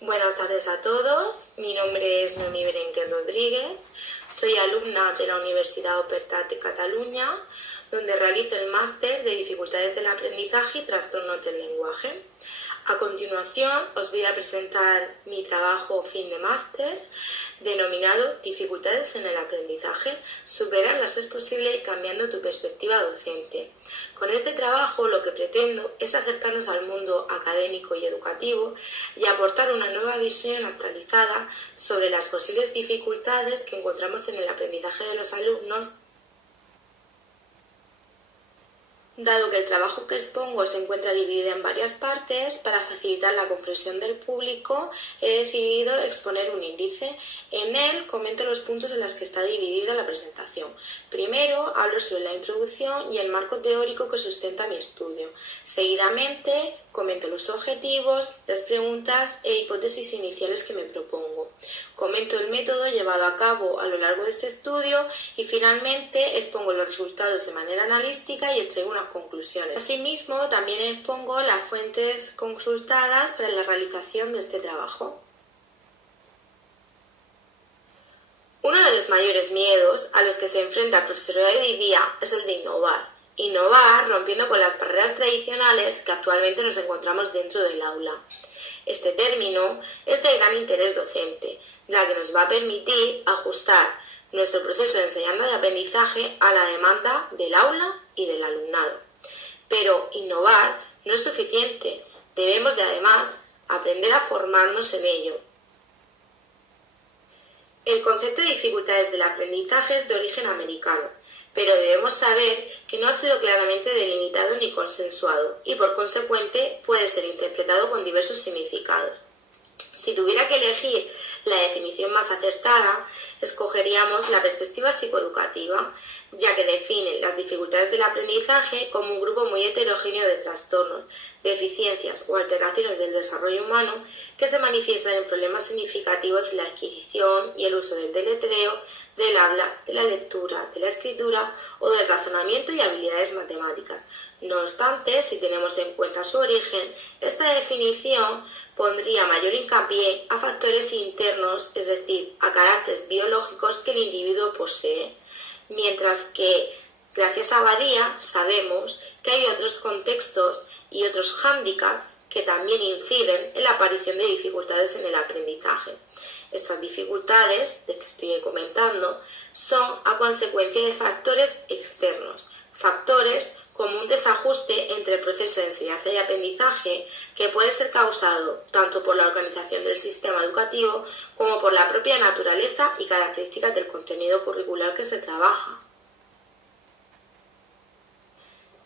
Buenas tardes a todos, mi nombre es Noemí Berenguer Rodríguez, soy alumna de la Universidad Oberta de Cataluña, donde realizo el máster de dificultades del aprendizaje y trastornos del lenguaje. A continuación os voy a presentar mi trabajo fin de máster denominado Dificultades en el aprendizaje, superarlas es posible cambiando tu perspectiva docente. Con este trabajo lo que pretendo es acercarnos al mundo académico y educativo y aportar una nueva visión actualizada sobre las posibles dificultades que encontramos en el aprendizaje de los alumnos. Dado que el trabajo que expongo se encuentra dividido en varias partes, para facilitar la comprensión del público he decidido exponer un índice. En él comento los puntos en los que está dividida la presentación. Primero hablo sobre la introducción y el marco teórico que sustenta mi estudio. Seguidamente comento los objetivos, las preguntas e hipótesis iniciales que me propongo. Comento el método llevado a cabo a lo largo de este estudio y finalmente expongo los resultados de manera analítica y extraigo unas conclusiones. Asimismo, también expongo las fuentes consultadas para la realización de este trabajo. Uno de los mayores miedos a los que se enfrenta el profesorado de hoy día es el de innovar. Innovar rompiendo con las barreras tradicionales que actualmente nos encontramos dentro del aula. Este término es de gran interés docente, ya que nos va a permitir ajustar nuestro proceso de enseñanza y aprendizaje a la demanda del aula y del alumnado. Pero innovar no es suficiente, debemos de además aprender a formarnos en ello. El concepto de dificultades del aprendizaje es de origen americano, pero debemos saber que no ha sido claramente delimitado ni consensuado y por consecuente puede ser interpretado con diversos significados. Si tuviera que elegir la definición más acertada, escogeríamos la perspectiva psicoeducativa, ya que define las dificultades del aprendizaje como un grupo muy heterogéneo de trastornos, deficiencias o alteraciones del desarrollo humano que se manifiestan en problemas significativos en la adquisición y el uso del deletreo, del habla, de la lectura, de la escritura o del razonamiento y habilidades matemáticas. No obstante, si tenemos en cuenta su origen, esta definición pondría mayor hincapié a factores internos, es decir, a caracteres biológicos que el individuo posee, mientras que, gracias a Badía, sabemos que hay otros contextos y otros hándicaps que también inciden en la aparición de dificultades en el aprendizaje. Estas dificultades, de que estoy comentando, son a consecuencia de factores externos, factores como un desajuste entre el proceso de enseñanza y aprendizaje que puede ser causado tanto por la organización del sistema educativo como por la propia naturaleza y características del contenido curricular que se trabaja.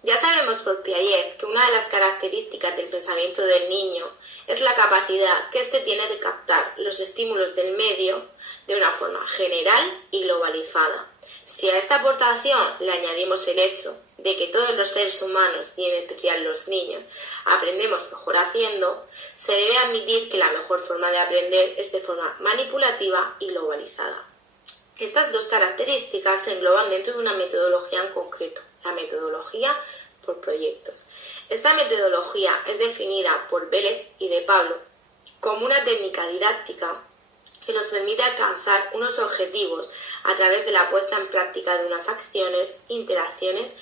Ya sabemos por Piaget que una de las características del pensamiento del niño es la capacidad que éste tiene de captar los estímulos del medio de una forma general y globalizada. Si a esta aportación le añadimos el hecho de que todos los seres humanos, y en especial los niños, aprendemos mejor haciendo, se debe admitir que la mejor forma de aprender es de forma manipulativa y globalizada. Estas dos características se engloban dentro de una metodología en concreto, la metodología por proyectos. Esta metodología es definida por Vélez y de Pablo como una técnica didáctica que nos permite alcanzar unos objetivos a través de la puesta en práctica de unas acciones, interacciones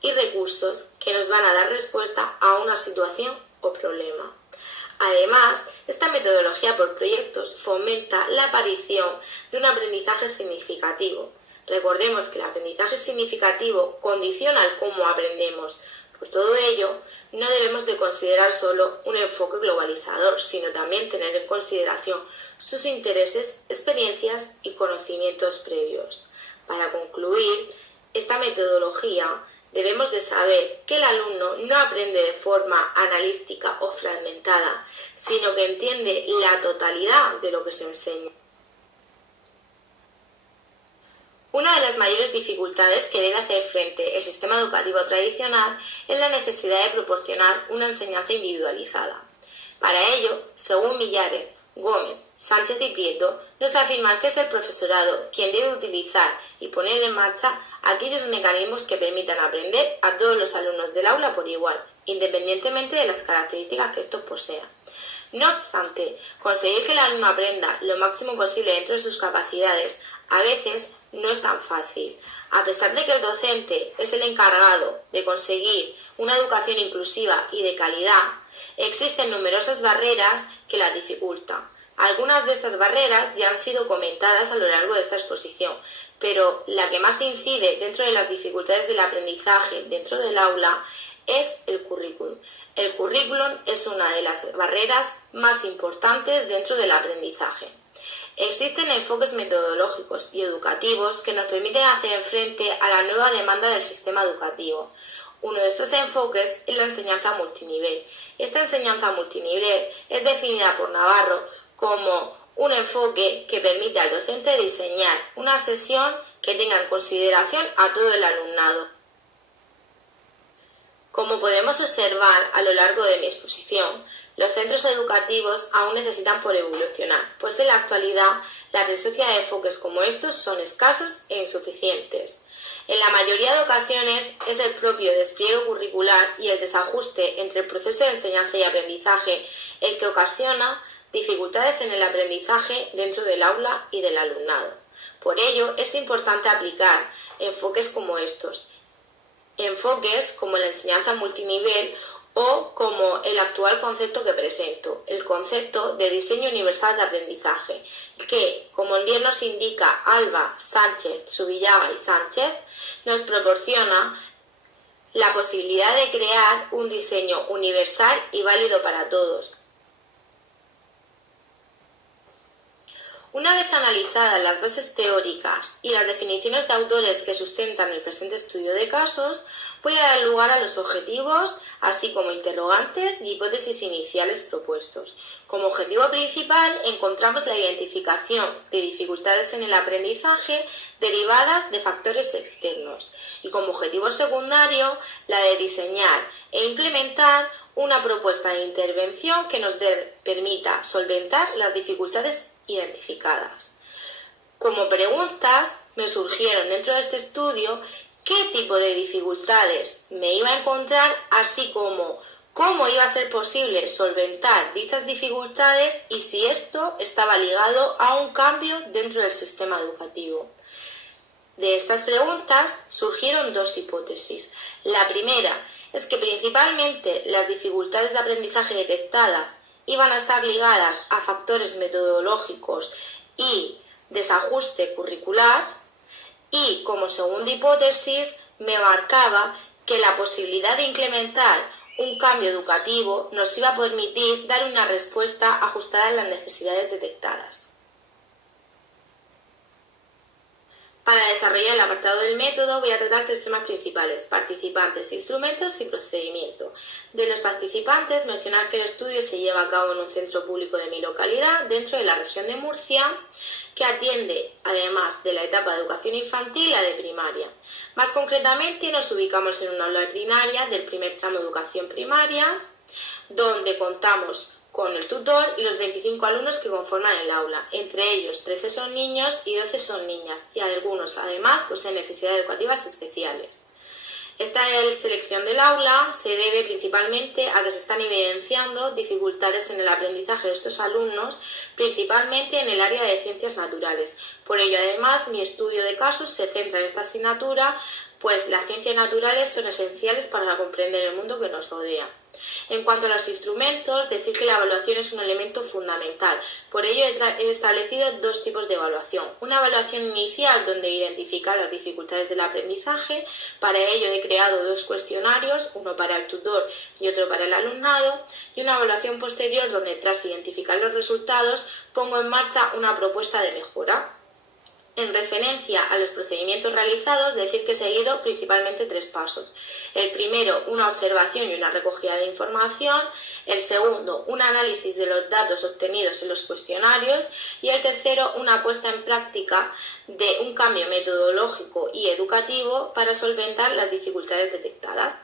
y recursos que nos van a dar respuesta a una situación o problema. Además, esta metodología por proyectos fomenta la aparición de un aprendizaje significativo. Recordemos que el aprendizaje significativo condiciona el cómo aprendemos. Por todo ello, no debemos de considerar solo un enfoque globalizador, sino también tener en consideración sus intereses, experiencias y conocimientos previos. Para concluir, esta metodología debemos de saber que el alumno no aprende de forma analítica o fragmentada, sino que entiende la totalidad de lo que se enseña. Una de las mayores dificultades que debe hacer frente el sistema educativo tradicional es la necesidad de proporcionar una enseñanza individualizada. Para ello, según Millares, Gómez, Sánchez y Prieto, nos afirman que es el profesorado quien debe utilizar y poner en marcha aquellos mecanismos que permitan aprender a todos los alumnos del aula por igual, independientemente de las características que estos posean. No obstante, conseguir que el alumno aprenda lo máximo posible dentro de sus capacidades a veces no es tan fácil. A pesar de que el docente es el encargado de conseguir una educación inclusiva y de calidad, existen numerosas barreras que la dificultan. Algunas de estas barreras ya han sido comentadas a lo largo de esta exposición, pero la que más incide dentro de las dificultades del aprendizaje dentro del aula es el currículum. El currículum es una de las barreras más importantes dentro del aprendizaje. Existen enfoques metodológicos y educativos que nos permiten hacer frente a la nueva demanda del sistema educativo. Uno de estos enfoques es la enseñanza multinivel. Esta enseñanza multinivel es definida por Navarro como un enfoque que permite al docente diseñar una sesión que tenga en consideración a todo el alumnado. Como podemos observar a lo largo de mi exposición, los centros educativos aún necesitan por evolucionar, pues en la actualidad la presencia de enfoques como estos son escasos e insuficientes. En la mayoría de ocasiones es el propio despliegue curricular y el desajuste entre el proceso de enseñanza y aprendizaje el que ocasiona dificultades en el aprendizaje dentro del aula y del alumnado. Por ello, es importante aplicar enfoques como estos, enfoques como la enseñanza multinivel o como el actual concepto que presento, el concepto de diseño universal de aprendizaje, que, como bien nos indica Alba, Sánchez, Subillaga y Sánchez, nos proporciona la posibilidad de crear un diseño universal y válido para todos. Una vez analizadas las bases teóricas y las definiciones de autores que sustentan el presente estudio de casos, voy a dar lugar a los objetivos, así como interrogantes y hipótesis iniciales propuestos. Como objetivo principal encontramos la identificación de dificultades en el aprendizaje derivadas de factores externos y como objetivo secundario la de diseñar e implementar una propuesta de intervención que nos permita solventar las dificultades identificadas. Como preguntas me surgieron dentro de este estudio qué tipo de dificultades me iba a encontrar, así como cómo iba a ser posible solventar dichas dificultades y si esto estaba ligado a un cambio dentro del sistema educativo. De estas preguntas surgieron dos hipótesis. La primera es que principalmente las dificultades de aprendizaje detectadas iban a estar ligadas a factores metodológicos y desajuste curricular, y como segunda hipótesis me marcaba que la posibilidad de implementar un cambio educativo nos iba a permitir dar una respuesta ajustada a las necesidades detectadas. Para desarrollar el apartado del método voy a tratar tres temas principales: participantes, instrumentos y procedimiento. De los participantes, mencionar que el estudio se lleva a cabo en un centro público de mi localidad, dentro de la región de Murcia, que atiende, además de la etapa de educación infantil, la de primaria. Más concretamente, nos ubicamos en una aula ordinaria del primer tramo de educación primaria, donde contamos con el tutor y los 25 alumnos que conforman el aula. Entre ellos, 13 son niños y 12 son niñas, y algunos, además, poseen necesidades educativas especiales. Esta selección del aula se debe principalmente a que se están evidenciando dificultades en el aprendizaje de estos alumnos, principalmente en el área de ciencias naturales. Por ello, además, mi estudio de casos se centra en esta asignatura, pues las ciencias naturales son esenciales para comprender el mundo que nos rodea. En cuanto a los instrumentos, decir que la evaluación es un elemento fundamental. Por ello he establecido dos tipos de evaluación. Una evaluación inicial, donde identificar las dificultades del aprendizaje. Para ello he creado dos cuestionarios, uno para el tutor y otro para el alumnado. Y una evaluación posterior, donde tras identificar los resultados pongo en marcha una propuesta de mejora. En referencia a los procedimientos realizados, decir que he seguido principalmente tres pasos. El primero, una observación y una recogida de información. El segundo, un análisis de los datos obtenidos en los cuestionarios. Y el tercero, una puesta en práctica de un cambio metodológico y educativo para solventar las dificultades detectadas.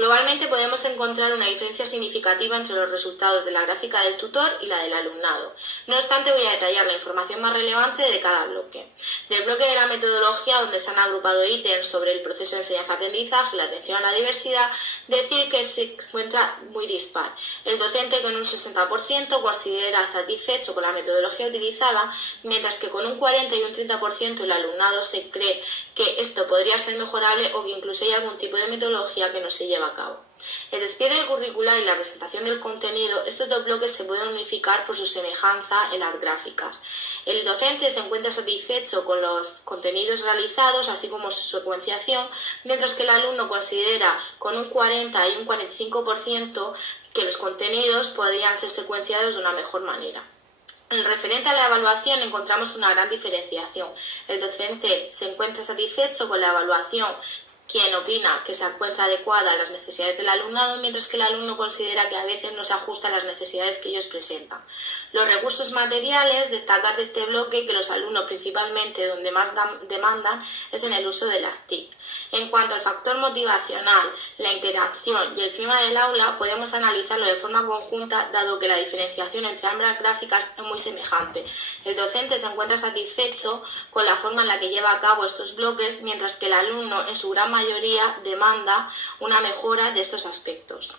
Globalmente podemos encontrar una diferencia significativa entre los resultados de la gráfica del tutor y la del alumnado. No obstante, voy a detallar la información más relevante de cada bloque. Del bloque de la metodología, donde se han agrupado ítems sobre el proceso de enseñanza-aprendizaje y la atención a la diversidad, decir que se encuentra muy dispar. El docente con un 60% considera satisfecho con la metodología utilizada, mientras que con un 40 y un 30% el alumnado se cree que esto podría ser mejorable o que incluso hay algún tipo de metodología que no se lleva a cabo. El despliegue curricular y la presentación del contenido, estos dos bloques se pueden unificar por su semejanza en las gráficas. El docente se encuentra satisfecho con los contenidos realizados, así como su secuenciación, mientras que el alumno considera con un 40 y un 45% que los contenidos podrían ser secuenciados de una mejor manera. En referente a la evaluación encontramos una gran diferenciación. El docente se encuentra satisfecho con la evaluación, quien opina que se encuentra adecuada a las necesidades del alumnado, mientras que el alumno considera que a veces no se ajusta a las necesidades que ellos presentan. Los recursos materiales, destacar de este bloque que los alumnos principalmente donde más demandan es en el uso de las TIC. En cuanto al factor motivacional, la interacción y el clima del aula, podemos analizarlo de forma conjunta, dado que la diferenciación entre ambas gráficas es muy semejante. El docente se encuentra satisfecho con la forma en la que lleva a cabo estos bloques, mientras que el alumno en su gran mayoría demanda una mejora de estos aspectos.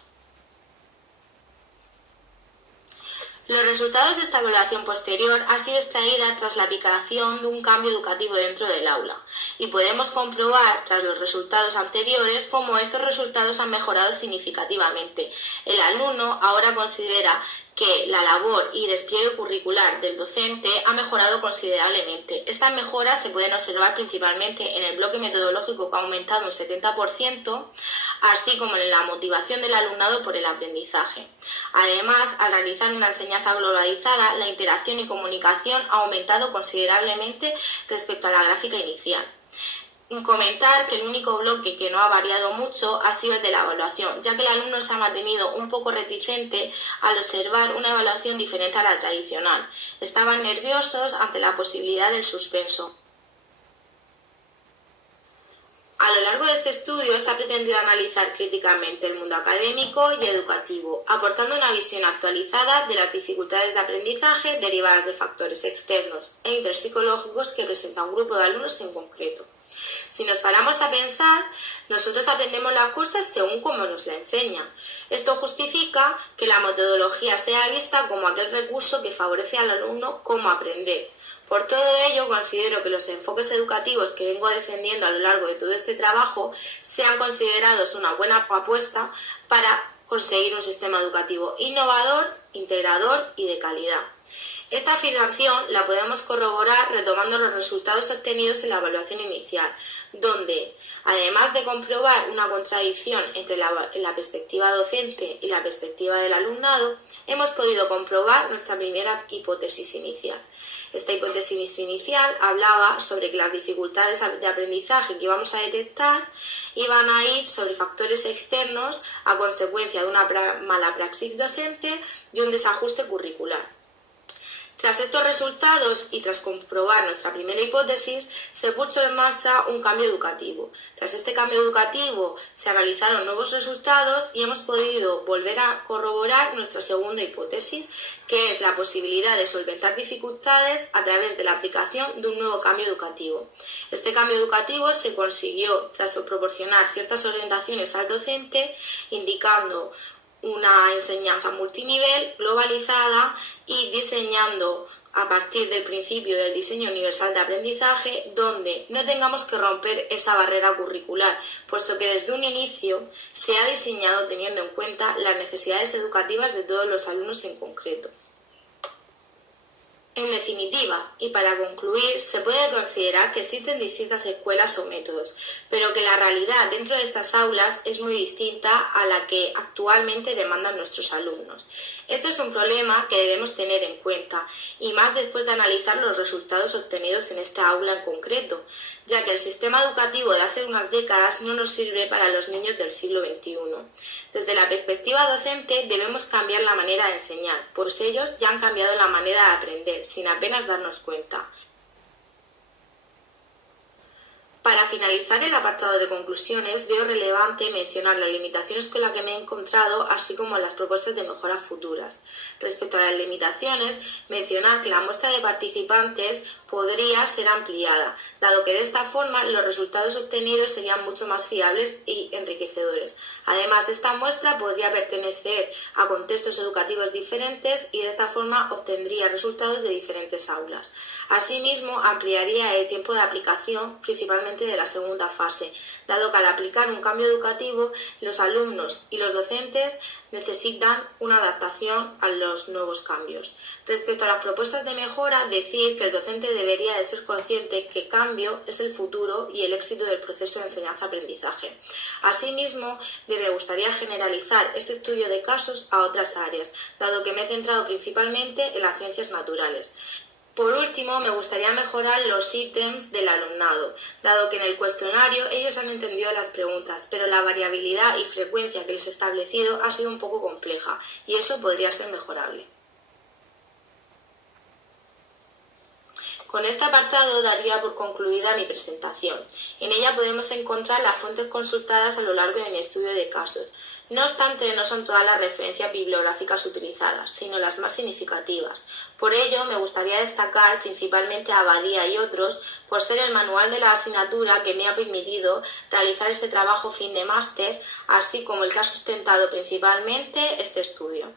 Los resultados de esta evaluación posterior han sido extraídas tras la aplicación de un cambio educativo dentro del aula y podemos comprobar, tras los resultados anteriores, cómo estos resultados han mejorado significativamente. El alumno ahora considera que la labor y despliegue curricular del docente ha mejorado considerablemente. Estas mejoras se pueden observar principalmente en el bloque metodológico, que ha aumentado un 70%, así como en la motivación del alumnado por el aprendizaje. Además, al realizar una enseñanza globalizada, la interacción y comunicación ha aumentado considerablemente respecto a la gráfica inicial. Comentar que el único bloque que no ha variado mucho ha sido el de la evaluación, ya que el alumno se ha mantenido un poco reticente al observar una evaluación diferente a la tradicional. Estaban nerviosos ante la posibilidad del suspenso. A lo largo de este estudio se ha pretendido analizar críticamente el mundo académico y educativo, aportando una visión actualizada de las dificultades de aprendizaje derivadas de factores externos e interpsicológicos que presenta un grupo de alumnos en concreto. Si nos paramos a pensar, nosotros aprendemos las cosas según como nos la enseñan. Esto justifica que la metodología sea vista como aquel recurso que favorece al alumno cómo aprender. Por todo ello, considero que los enfoques educativos que vengo defendiendo a lo largo de todo este trabajo sean considerados una buena apuesta para conseguir un sistema educativo innovador, integrador y de calidad. Esta afirmación la podemos corroborar retomando los resultados obtenidos en la evaluación inicial, donde, además de comprobar una contradicción entre la perspectiva docente y la perspectiva del alumnado, hemos podido comprobar nuestra primera hipótesis inicial. Esta hipótesis inicial hablaba sobre que las dificultades de aprendizaje que íbamos a detectar iban a ir sobre factores externos a consecuencia de una mala praxis docente y un desajuste curricular. Tras estos resultados y tras comprobar nuestra primera hipótesis, se puso en marcha un cambio educativo. Tras este cambio educativo se realizaron nuevos resultados y hemos podido volver a corroborar nuestra segunda hipótesis, que es la posibilidad de solventar dificultades a través de la aplicación de un nuevo cambio educativo. Este cambio educativo se consiguió tras proporcionar ciertas orientaciones al docente, indicando una enseñanza multinivel, globalizada y diseñando a partir del principio del diseño universal de aprendizaje, donde no tengamos que romper esa barrera curricular, puesto que desde un inicio se ha diseñado teniendo en cuenta las necesidades educativas de todos los alumnos en concreto. En definitiva, y para concluir, se puede considerar que existen distintas escuelas o métodos, pero que la realidad dentro de estas aulas es muy distinta a la que actualmente demandan nuestros alumnos. Esto es un problema que debemos tener en cuenta, y más después de analizar los resultados obtenidos en esta aula en concreto, ya que el sistema educativo de hace unas décadas no nos sirve para los niños del siglo XXI. Desde la perspectiva docente debemos cambiar la manera de enseñar, pues ellos ya han cambiado la manera de aprender, sin apenas darnos cuenta. Para finalizar el apartado de conclusiones, veo relevante mencionar las limitaciones con las que me he encontrado, así como las propuestas de mejoras futuras. Respecto a las limitaciones, mencionar que la muestra de participantes podría ser ampliada, dado que de esta forma los resultados obtenidos serían mucho más fiables y enriquecedores. Además, esta muestra podría pertenecer a contextos educativos diferentes y de esta forma obtendría resultados de diferentes aulas. Asimismo, ampliaría el tiempo de aplicación, principalmente de la segunda fase, dado que al aplicar un cambio educativo, los alumnos y los docentes necesitan una adaptación a los nuevos cambios. Respecto a las propuestas de mejora, decir que el docente debería de ser consciente que cambio es el futuro y el éxito del proceso de enseñanza-aprendizaje. Asimismo, me gustaría generalizar este estudio de casos a otras áreas, dado que me he centrado principalmente en las ciencias naturales. Por último, me gustaría mejorar los ítems del alumnado, dado que en el cuestionario ellos han entendido las preguntas, pero la variabilidad y frecuencia que les he establecido ha sido un poco compleja y eso podría ser mejorable. Con este apartado daría por concluida mi presentación. En ella podemos encontrar las fuentes consultadas a lo largo de mi estudio de casos. No obstante, no son todas las referencias bibliográficas utilizadas, sino las más significativas. Por ello, me gustaría destacar principalmente a Abadía y otros, por ser el manual de la asignatura que me ha permitido realizar este trabajo fin de máster, así como el que ha sustentado principalmente este estudio.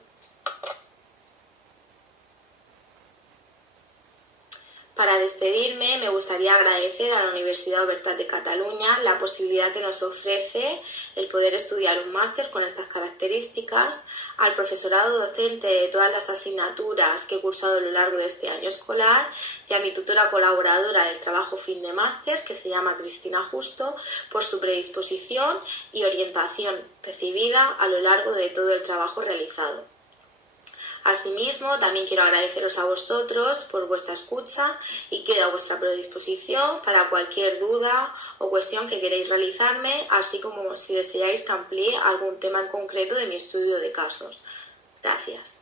Para despedirme, me gustaría agradecer a la Universidad Obertat de Cataluña la posibilidad que nos ofrece el poder estudiar un máster con estas características, al profesorado docente de todas las asignaturas que he cursado a lo largo de este año escolar y a mi tutora colaboradora del trabajo fin de máster, que se llama Cristina Justo, por su predisposición y orientación recibida a lo largo de todo el trabajo realizado. Asimismo, también quiero agradeceros a vosotros por vuestra escucha y quedo a vuestra predisposición para cualquier duda o cuestión que queréis realizarme, así como si deseáis que amplíe algún tema en concreto de mi estudio de casos. Gracias.